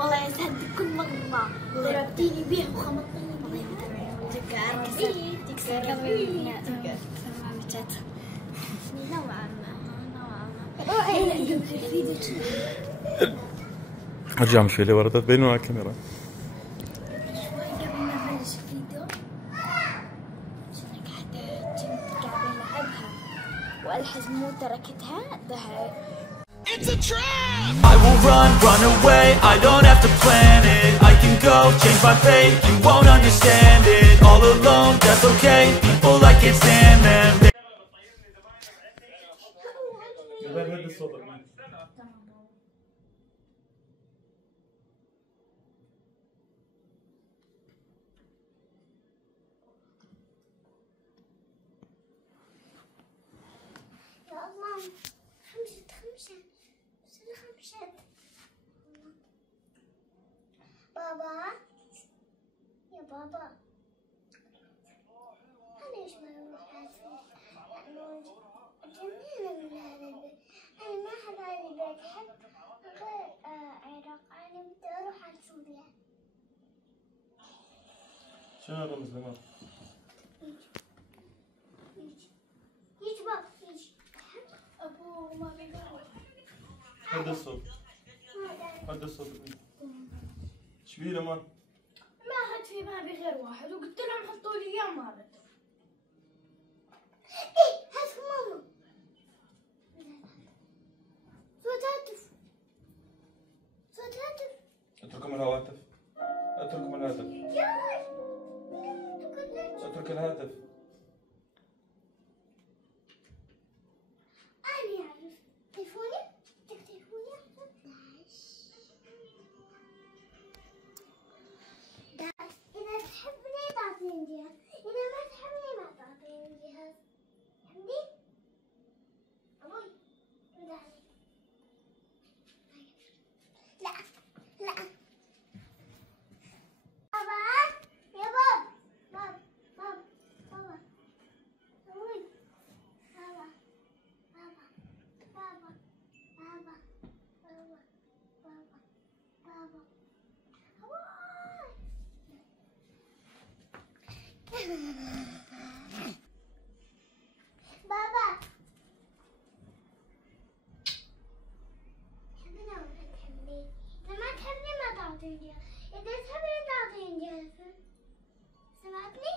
والله يسعدك كل مرة ضربتيني بيه وخمطتيني والله تكسر نوعا ما ارجع شوي لورا تبينوا على الكاميرا. شوي قبل ما نبلش الفيديو كنت قاعدة ألعبها والحز مو تركتها ذهب. I will run away, I don't have to plan it. I can go, change my fate, you won't understand it. All alone, that's okay, people I can't stand them. يا الله خمسة بابا يا بابا أنا إيش ما أروح جميلة من هذا البيت. أنا ما أحب هذا البيت أحب غير عراق. أنا بدي أروح على سوريا. شنو هذا مسلمات؟ يجي بابا يجي. أبو ما بيقدر. هذا الصوت هذا الصوت ايش بيه لما؟ ما أخذ في بالي غير واحد وقلت لهم حطوا لي إياه ما رد. إيه هات ماما. صوت هاتف. اتركوا من الهاتف. اترك الهاتف. أنا أعرف تليفوني. تليفوني إذا تحبني تعطيني جهاز، إذا ما تحبني ما تعطيني جهاز. فهمتي؟ أبوي لا بابا يا بابا أبوي بابا بابا تحبني ولا تحبني؟ إذا ما تحبني ما تعطيني جهاز، إذا تحبني تعطيني جهاز. سمعتني؟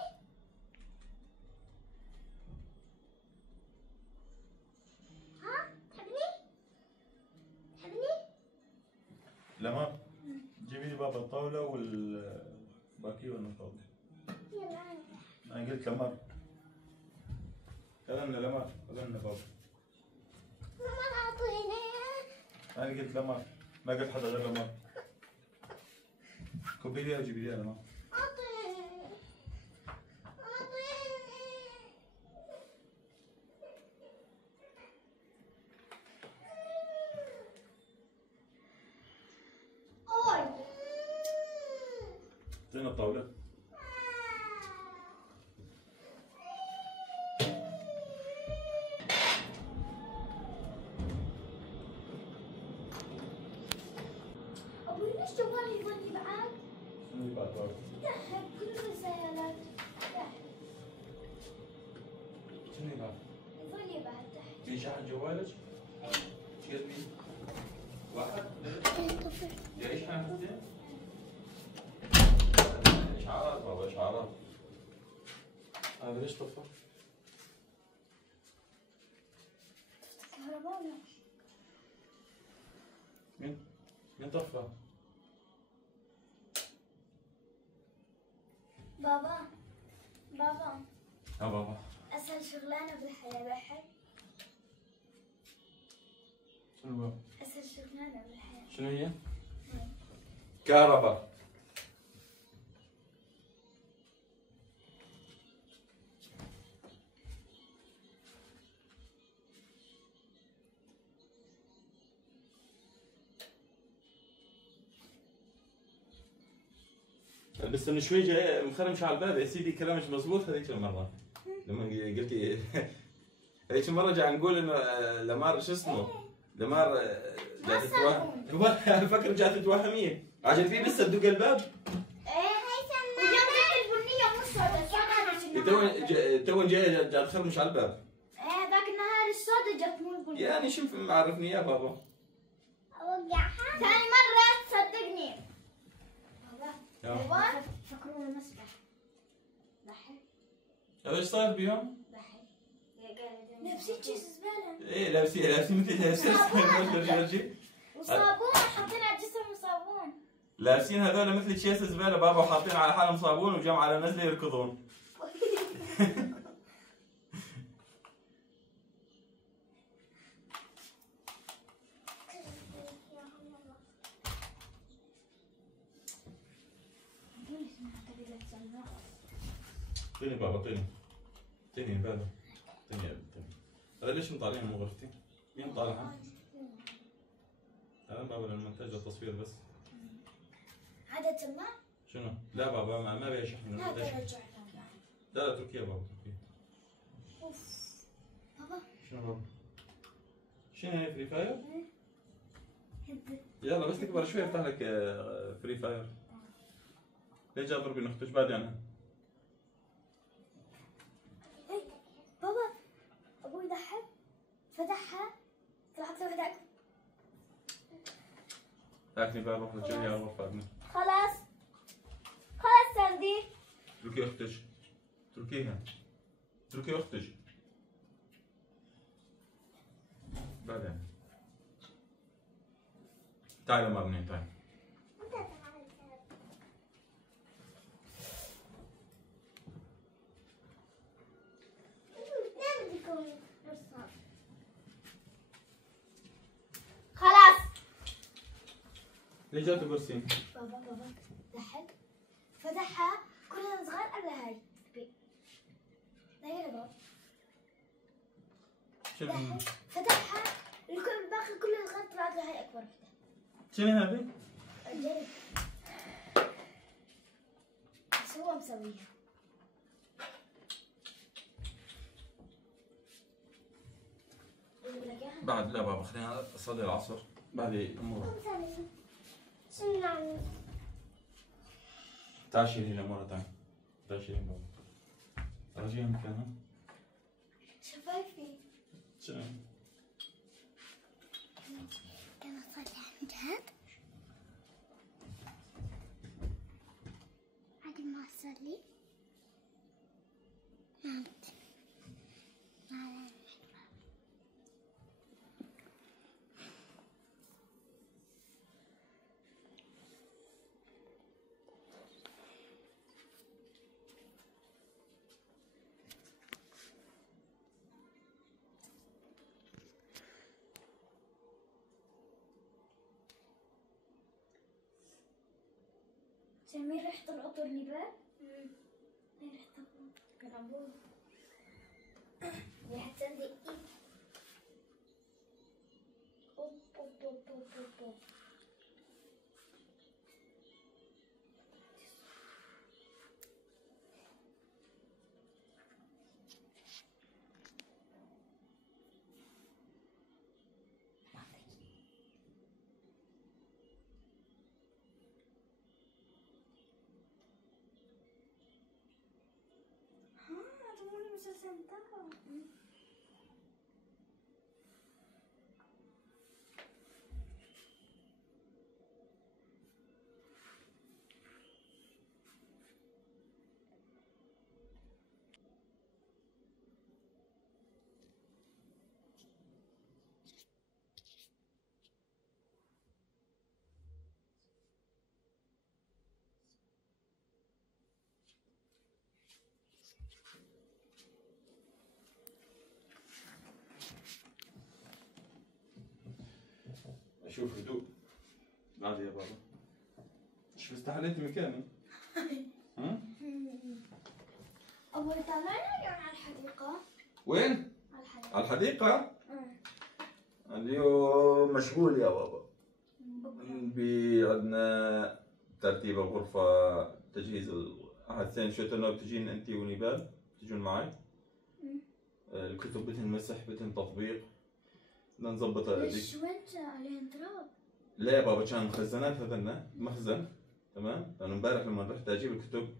ها؟ تحبني؟ لما جيبي لي بابا الطاولة والباقي وانا فاضي. يلا انا قلت لمار. كلمنا لمار، كلمنا بابا. ماما تعطيني. انا قلت لمار، ما قلت حدا غير لمار. كوبي لي وجيبي لي لمار. أعطيني. زين الطاولة. أبوي ليش جوالي يظني بعد؟ شنو اللي بعد بابا؟ دحب كل الرسالات. شنو اللي بعد؟ يظني بعد دحب. في شاحن جوالك؟ ايش قد مين؟ واحد؟ يا ايش حان اثنين؟ اشعارات بابا اشعارات. هذا ليش طفى؟ كهرباء ولا؟ مين طفى؟ بابا بابا أسهل شغلانة بالحياة بحب. شنو بابا؟ أسهل شغلانة بالحياة. شنو هي؟ كهرباء. بس انه شوي جاي مخرمش على الباب يا سيدي. كلامك مزبوط هذيك المره لما قلتي هذيك المره جاي نقول انه لمار شو اسمه لمار جات تتوهم. فكر جات تتوهمين. عشان في بس تدق الباب. تو جاي جات تخرمش على الباب. ذاك النهار السوداء جت مو البنية. يعني شوف معرفني يا بابا. اوقعها. ثاني مرة تصدقني. بابا. فكروا المسبح. ضحك. ايش صاير بيهم؟ ضحك. لابسين كيس زبالة. ايه لابسين مثل وصابون حاطين على جسمهم صابون. لابسين هذول مثل كيس زباله بابا وحاطين على حالهم صابون وجم على نزله يركضون. اعطيني بابا اعطيني بابا اعطيني. هذا ليش مطالعين مو غرفتي؟ مين طالعها؟ انا بابا للمونتاج التصوير بس. هذا تمام؟ شنو؟ لا بابا ما بيها شحن. هذا رجعنا. لا تركيا بابا تركيا. اوف بابا شنو بابا؟ شنو هي فري فاير؟ يلا بس تكبر شوي افتح لك فري فاير. ليش جاي تضربين اختك بعدي عنها؟ بابا ابوي ضحك فتحها طلعت له وحدك. هاكني بقى نروح نتجهز على الغرفة. خلاص ساندي. تركي اختك تركيها تركي اختك بعدين. تعالي مرنين تعالي. خلاص. ليش جاتوا كرسيين؟ بابا ضحك فتحها كلها صغار قبل هاي. دايره بابا. شنو؟ فتحها الباقي كلها صغار طلعت له هاي اكبر وحده. شنو هذه؟ جرب. بس هو مسويها. بعد لا بابا خلينا نصلي العصر بعد امورها. شنو نعمل؟ تعال شيلي الامورها تعال. تعال شيلي بابا. رجعي مكانها. شفايفي. شنو؟ كان اصلي عن جد؟ عادي ما اصلي؟ سمير ريحة العطر نبات؟ هاي ريحة العطر ريحة سندي. اوب اوب اوب اوب اوب اوب. شوف هدوء بعد يا بابا. شو استحليت مكاني؟ ها؟ أول طلعنا اليوم على الحديقة. وين؟ على الحديقة. على الحديقة؟ اليوم مشغول يا بابا. عندنا ترتيب الغرفة، تجهيز هاتين شو قلنا بتجين انت ونيبال تجون معي. الكتب بدهن مسح بدهن تطبيق. بدنا نظبطها هذيك. ليش وين عليهم تراب؟ لا يا بابا كان مخزنات هذنا مخزن تمام. لانه امبارح لما رحت اجيب الكتب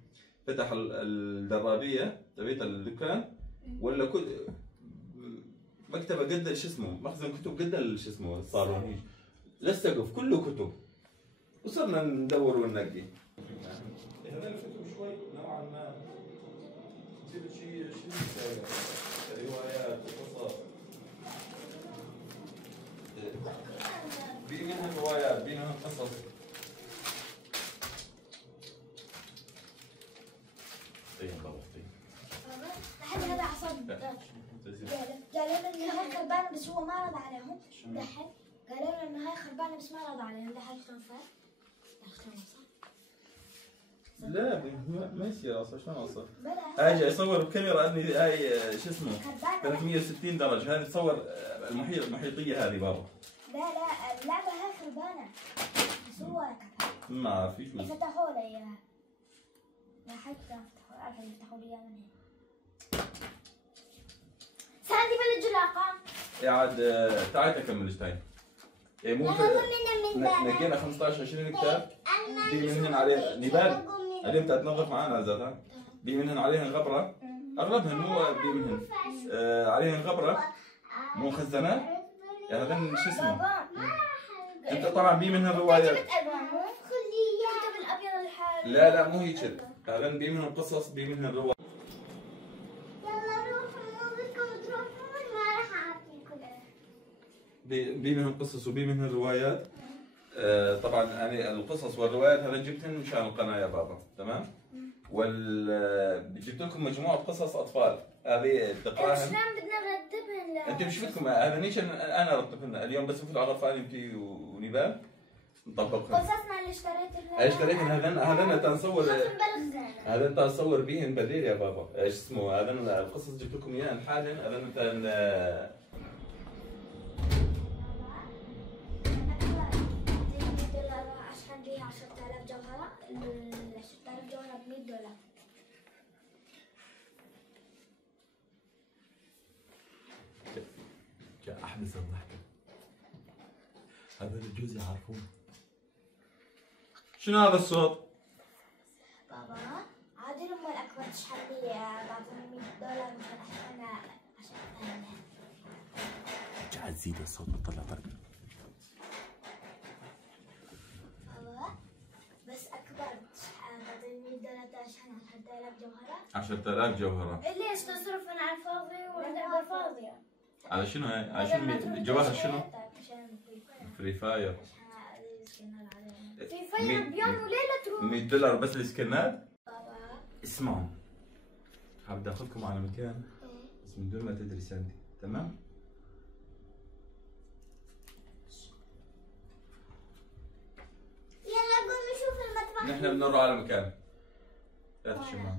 فتح الدرابيه تبعت الدكان ولا كل مكتبه قد شو اسمه مخزن كتب قد شو اسمه الصالون هيك للسقف كله كتب وصرنا ندور وننقي. هذول الكتب شوي نوعا ما جبت شيء روايات وقصص في منها روايات في منها قصص. طيب بابا طيب لحد هذا عصب قالوا لنا ان هاي خربانه بس هو ما رضى عليهم. دحين قالوا لنا ان هاي خربانه بس ما رضى عليهم. دحين شلون صار؟ شلون صار؟ لا ما يصير اصلا شلون اوصل؟ بلا هاي جاي يصور بكاميرا ابني هاي شو اسمه خربانه 360 درجه هذه تصور المحيطيه هذه بابا. لا اللعبه هاي خربانه بس هو ركبها. ما اعرف ايش بس. فتحوا لي اياها. لا حتى عارفه يفتحوا لي اياها من هنا. ساندي بلد جلاقه. قاعد تعال اكمل ايش تاني. إيه مو نقينا 15 20 كتاب بيجي منهن عليه نبال اليوم تنظف معنا ذاتها بيجي منهن عليهن غبره اغلبهن مو بيجي منهن عليهن غبره مو خزانات يعني هذا شو اسمه. انت طبعا بيجي منهن روايات. لا مو هيك هذا بيجي منهن قصص بيجي منهن روايات. بي منهم قصص وبي منهم روايات. طبعا يعني القصص والروايات هذا جبتهن مشان القناه يا بابا تمام. جبت لكم مجموعه قصص اطفال هذه تقراها. شلون بدنا نرتبهن؟ انت مش بدكم هذا نيش انا رتبهن اليوم بس نفوت على غرفان انت ونيبال نطبقهم. قصصنا اللي اشتريتهن اشتريتهن هذا تنصور هذا تنصور بيهن بالليل يا بابا. ايش اسمه هذا القصص جبت لكم اياها حالا. هذا مثلا فيها 10,000 جوهرة. ال 10,000 جوهرة ب $100. جاء أحدث الضحكة. هذول الجوز يعرفون. شنو هذا الصوت؟ بابا عادل أم الأكبر تشحن لي بعطوني $100 مشان أنا عشان أتهنى. جاء تزيد الصوت بتطلع فرق. بس أكبر بعطوني $100 عشان 10,000 جوهرة. 10,000 جوهرة. ليش تصرفن على الفاضي واللعبة فاضية؟ على شنو هاي؟ على شنو الجواهر شنو؟ فري فاير. فري فاير بيوم وليلة تروح. $100 بس السكنات؟ بابا اسمعوا حابب اخذكم على مكان بس من دون ما تدري ساندي تمام؟ يلا قوم نشوف المطبخ. نحن بنروح على مكان. لا تشمع.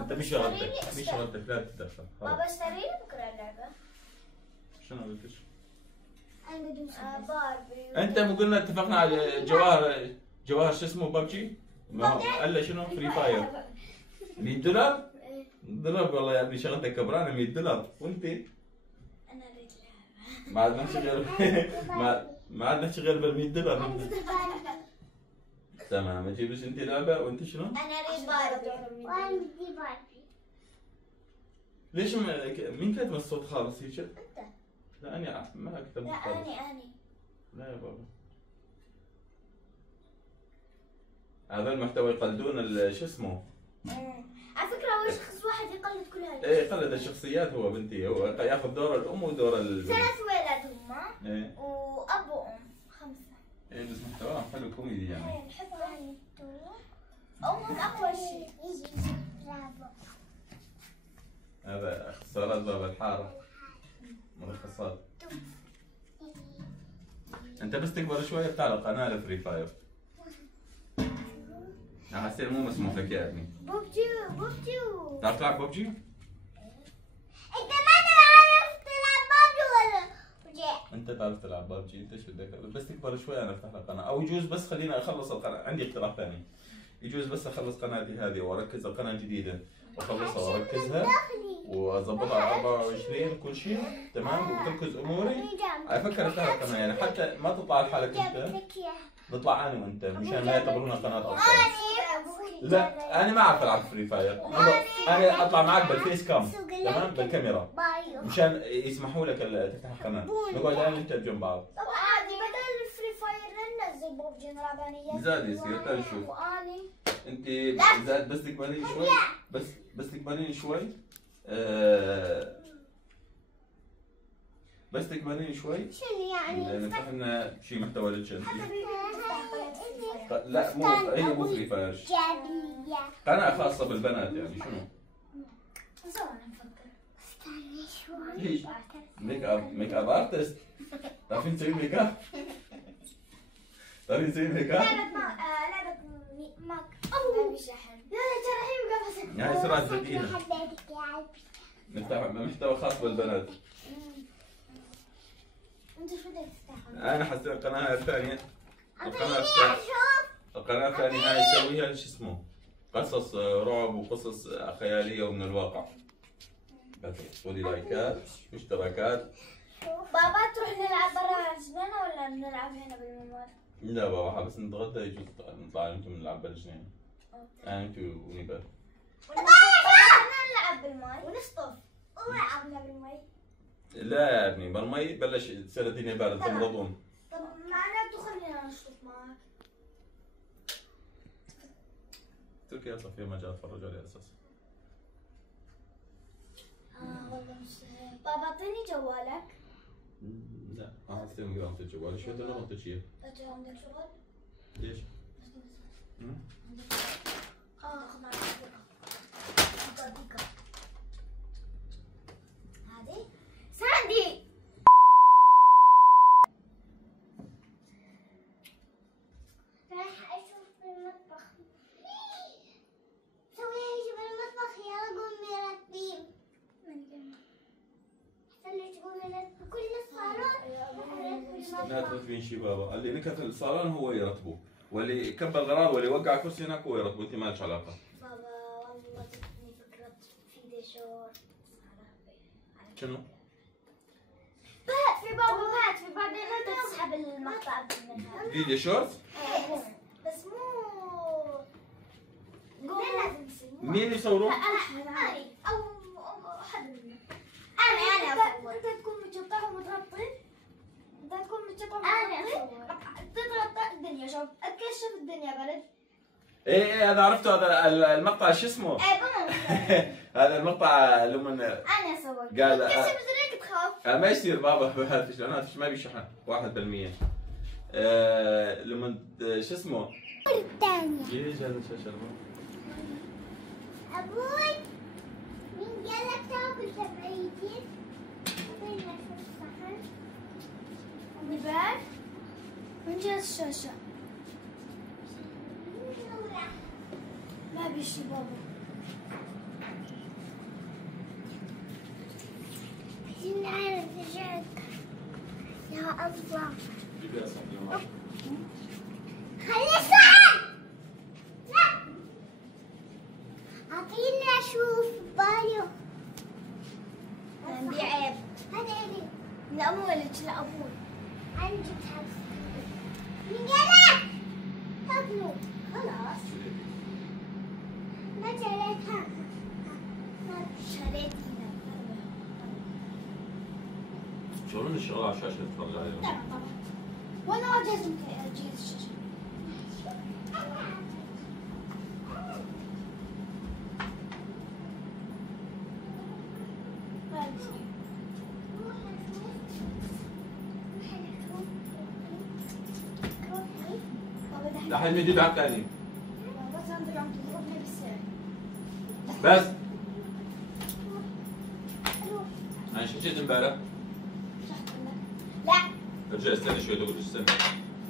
انت مش شغلتك لا تتدخل. بابا اشتري لي بكره اللعبة. شنو بدك؟ انا بدي باربي. انت مو قلنا اتفقنا على جواهر شو اسمه ببجي؟ الا شنو فري فاير. $100؟ $100 والله يا ابني شغلتك كبرانه $100 وانت؟ انا اريد لعبة. ما عاد نشتغل ما عاد نشتغل بال$100. تمام اجيب لك انت لعبه وانت شنو؟ انا اريد باربي. وانا بدي باربي. ليش مين كاتب الصوت خالص هيك؟ انت. لا انا ما كتبت لا خالص. اني. لا يا بابا. هذا المحتوى يقلدون شو اسمه؟ على فكرة هو شخص واحد يقلد كل هاي. ايه يقلد الشخصيات هو بنتي هو ياخذ دور الام ودور البنت. 3 ولاد هما. ايه. واب وام 5. ايه بس محتواهم حلو كوميدي يعني. ايه نحب يعني. امهم اقوى شيء. هذا اختصارات باب الحارة. ملخصات. انت بس تكبر شوية بتعرف قناة الفري فاير. حسيت مو مسموح لك يا ابني. بوبجي. تعرف تلعب بوبجي؟ انت ما تعرف تلعب بوبجي ولا؟ انت تعرف تلعب ببجي انت شو بدك بس تكبر شوي انا افتح لك قناه او يجوز بس خلينا اخلص القناه عندي اقتراح ثاني يجوز بس اخلص قناتي هذه واركز القناه الجديده واخلصها واركزها واظبطها على 24 كل شيء تمام وتركز اموري. افكر افتحها قناه يعني حتى ما تطلع لحالك انت، نطلع انا وانت مشان ما يعتبرونا قناه اطفال. لا انا ما اعرف العب فري فاير، انا اطلع معك بالفيس كام تمام بالكاميرا مشان يسمحوا لك تفتح القناه، نقعد انا وانت بجنب بعض. طب عادي بدل الفري فاير ننزل ببجي نلعب اني زاد يصير تعال نشوف. واني انت زاد بس تكبرين شوي، بس تكبرين شوي بس تكبرين شوي. شنو يعني؟ نفتح لنا شيء محتوى للشنطي. حتى لا مو فري فاير، قناة خاصة بالبنات يعني شنو؟ استنى شوي. ليش؟ ميك اب ارتست. تعرفين تسوي ميك اب؟ تعرفين تسوي ميك اب؟ لعبة ماك لعبة شحن. لا ترى هي مقفزة. هاي سرعة زديها. نفتح محتوى خاص بالبنات. انت شو بدك تفتحها؟ انا حسيت القناة الثانية. القناة الثانية هاي اسويها شو اسمه؟ قصص رعب وقصص خيالية ومن الواقع. خذي لايكات واشتراكات. بابا تروح نلعب برا الجنينة ولا نلعب هنا بالممر؟ لا بابا بس نتغدى يجوز نطلع انتم نلعب بالجنينة. انا انتو ونيبال. نلعب بالماء ونشطف ولعبنا بالماء. لا يا ابني بالمي بلش تصير الدنيا باردة تمرضون. طب معناته خلينا نشطف معك. تركي يا صفية ما جاء اتفرج عليه اساسا. والله مش بابا اعطيني جوالك. لا ما حسيت قرامة الجوال شو تلغط تشيل؟ انت عندك شغل؟ ليش؟ خذ دقيقة. هذه ساندي. راح اشوف بالمطبخ. سوي شيء بالمطبخ يلا قومي رتبي. خلي تقومي رتبي كل الصالون. لا ترتبين شي بابا، اللي نكت الصالون هو يرتبه، واللي كب الغراض واللي وقع كرسي هناك هو يرتبه، انت مالك علاقة. بابا والله جتني فكرة فيديو شورت. شنو؟ في بعدين انت تسحب المقطع منها. فيديو شورت؟ بس مو لازم يصير. مين يصوروه؟ انا او حد منهم. انا اصور. انت تكون متشطح ومتغطي. انا اصور. تتغطى الدنيا شوف اكشف الدنيا برد. ايه هذا عرفته، هذا المقطع شو اسمه؟ هذا المقطع لما انا سويت قال كشف زريك تخاف. ما يصير بابا بهذا الفيش ما بيشحن 1%. لما شو اسمه؟ الثانية ايش هذا الشاشه؟ ابوي مين قال لك تاكل تبعيتي؟ وين اشوف الصحن؟ نبات؟ وين جاء الشاشة؟ ما بيشي بابا. عايزين نعرف رجعك يا الله. خلي الصحن. لا اعطيني اشوف باليو. عندي عيب. هذا عيب. لا مو ولد لا ابوي. عندي جبت من قالك تاكلوا خلاص. ما شريتها. ما شريت هنا. شلون الشغل على الشاشه تتفرج عليها؟ لا طبعا. وانا اجهز الشاشه. دحين نجيب على الثاني. بس انت عم تضربني بالسعر. بس انا شفت امبارح. لا ارجع استنى شوي تقول استنى.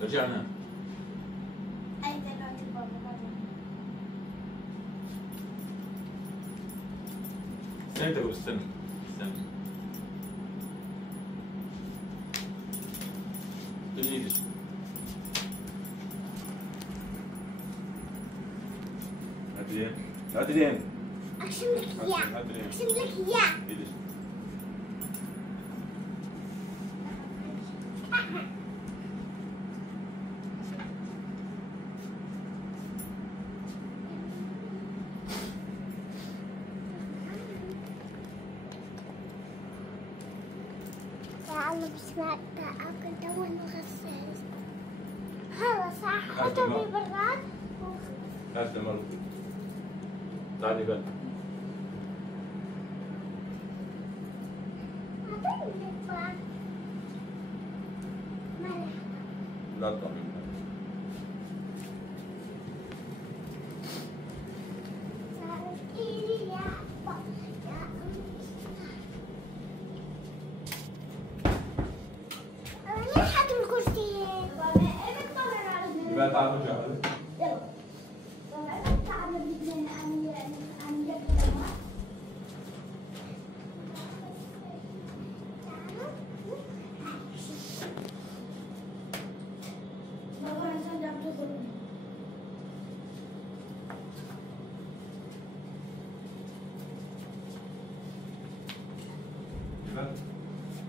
ارجع هنا. انت قاعد بابا. استنى تقول استنى. استنى. تجيلي. هاتي دين. أقسم لك إياه أقسم لك إياه. تعالوا بسمع أكل تو نغسل. هذا صح حطوا في براد. هذا مرة تعالي بقى. لا تطعمي. مين حط الكرسي؟ يبقى تعال نرجع. يلا. تعال نبني عن يد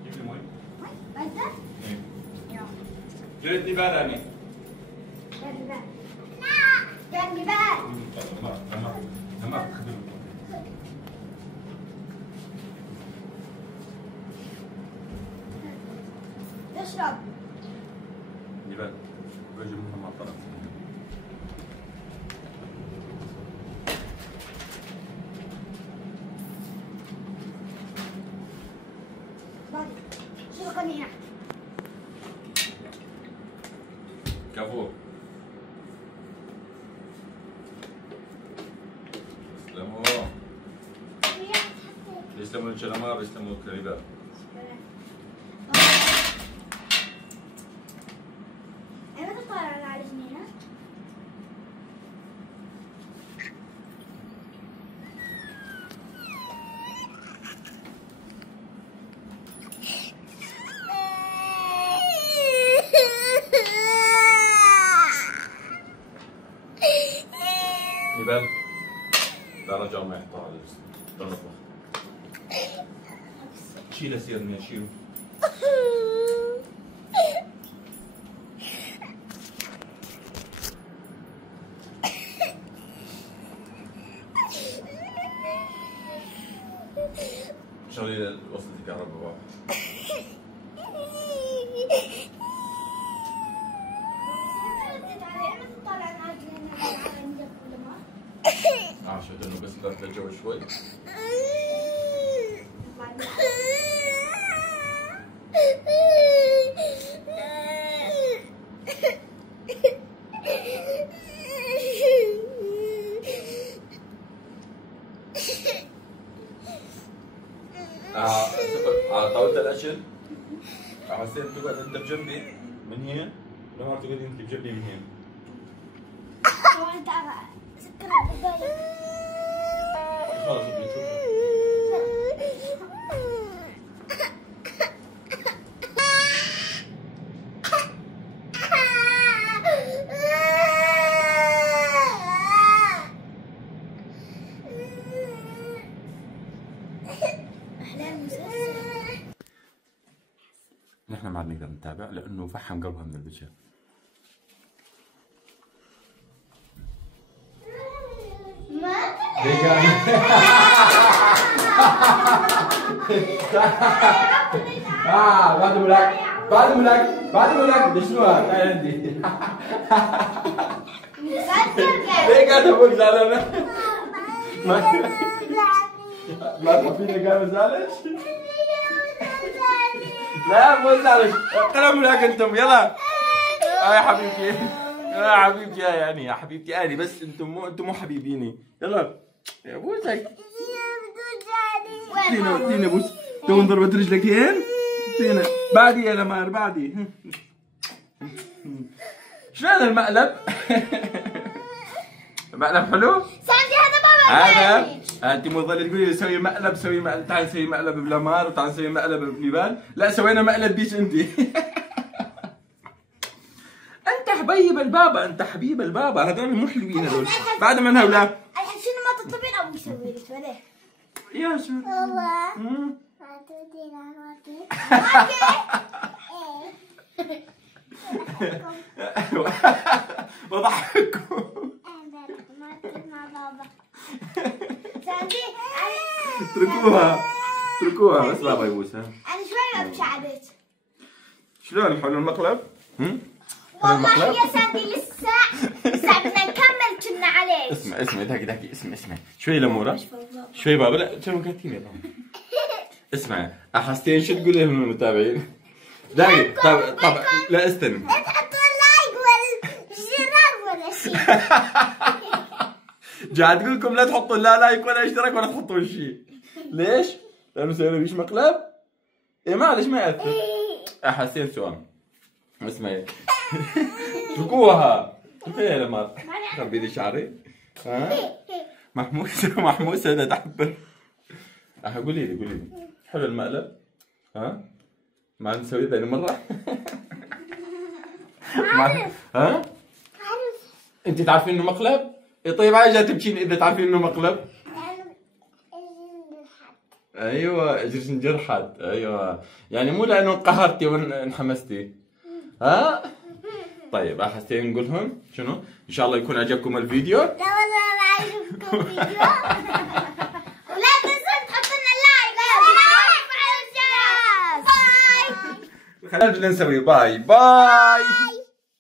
جيب لي مي. بدك؟ جريت نبال أمي. جنبي بقى. اشرب. نبال بجي منها مع الطرف. شو القنينة؟ كفور. يسلموا. يسلموا الجلمار، يسلموا الكريبات. أنا متى طالع على جنينة؟ نبال. لا رجع ما يحطها على الجسم. تنظف. شيله سيرني شيله. شغلي وصلة الكهرباء بقى. عشان انه بس برد الجو شوي. على طاولة الأكل حسيت تقعد أنت بجنبي من هنا، لما تقعد أنت بجنبي من هنا. وأنت سكرت الباية. خلاص بيتوقف. نحن ما عاد نقدر نتابع لأنه فحم قلبها من البشر. بعد ملاك بعد ملاك بعد ملاك بدي شنو هاد؟ تعال عندي. ليه قاعد ابوك زعلانة؟ ما تحبيني قاعد زعلش؟ لا مو زعلش، طلعوا ملاك انتم يلا. يا حبيبتي يا حبيبتي يعني يا حبيبتي اني بس انتم مو حبيبيني. يلا يا بوسك. تينا بوس. تو ضربت رجلكين. تينا بعدي يا لمار بعدي. شو هذا المقلب؟ مقلب حلو؟ سامي هذا بابا. هذا انت مو تضلي تقولي لي سوي مقلب سوي مقلب. تعال نسوي مقلب بلمار وتعال نسوي مقلب بنيبال. لا سوينا مقلب بيش انت. انت حبيب البابا، انت حبيب البابا. هذول مو حلوين هذول. بعد من هؤلاء شنو ما تطلبين ابوي يسوي لك ولا؟ يا شو والله بضحككم. اتركوها بس بابا يبوسها. انا شوي ابتعدت. شلون حلو المقلب؟ والله يا ساندي لسه بدنا نكمل كنا عليك. اسمع دقيقة اسمع شوي لمورة شوي بابا لا كانوا كاتين يا بابا. اسمع حسيتين شو تقولي لهم المتابعين؟ دقيقة طب لا استنى. تحطوا لايك والاشتراك ولا شيء. جاي تقول لكم لا تحطوا لا لايك ولا اشتراك ولا تحطوا شيء. ليش؟ لأنه سوينا بيش مقلب؟ إيه معلش ما يأثر. حسين سؤال. اسمعي. اتركوها. فين لما خبي لي شعري؟ ها؟ محموسة أنا تحبر. قولي لي حلو المقلب؟ ها؟ ما نسوي ثاني مرة؟ عارف. ها؟ عارف. أنت تعرفين إنه مقلب؟ إيه طيب عايز تبكين إذا تعرفين إنه مقلب؟ ايوه اجرك انجرحت. ايوه يعني مو لانه انقهرتي وانحمستي. ها طيب حسين نقولهم شنو؟ ان شاء الله يكون عجبكم الفيديو. لا والله ما عجبكم فيديو. ولا تنسوا تحطوا لنا لايك وسبسكرايب وعلى الجرس. باي. خلينا نسوي باي.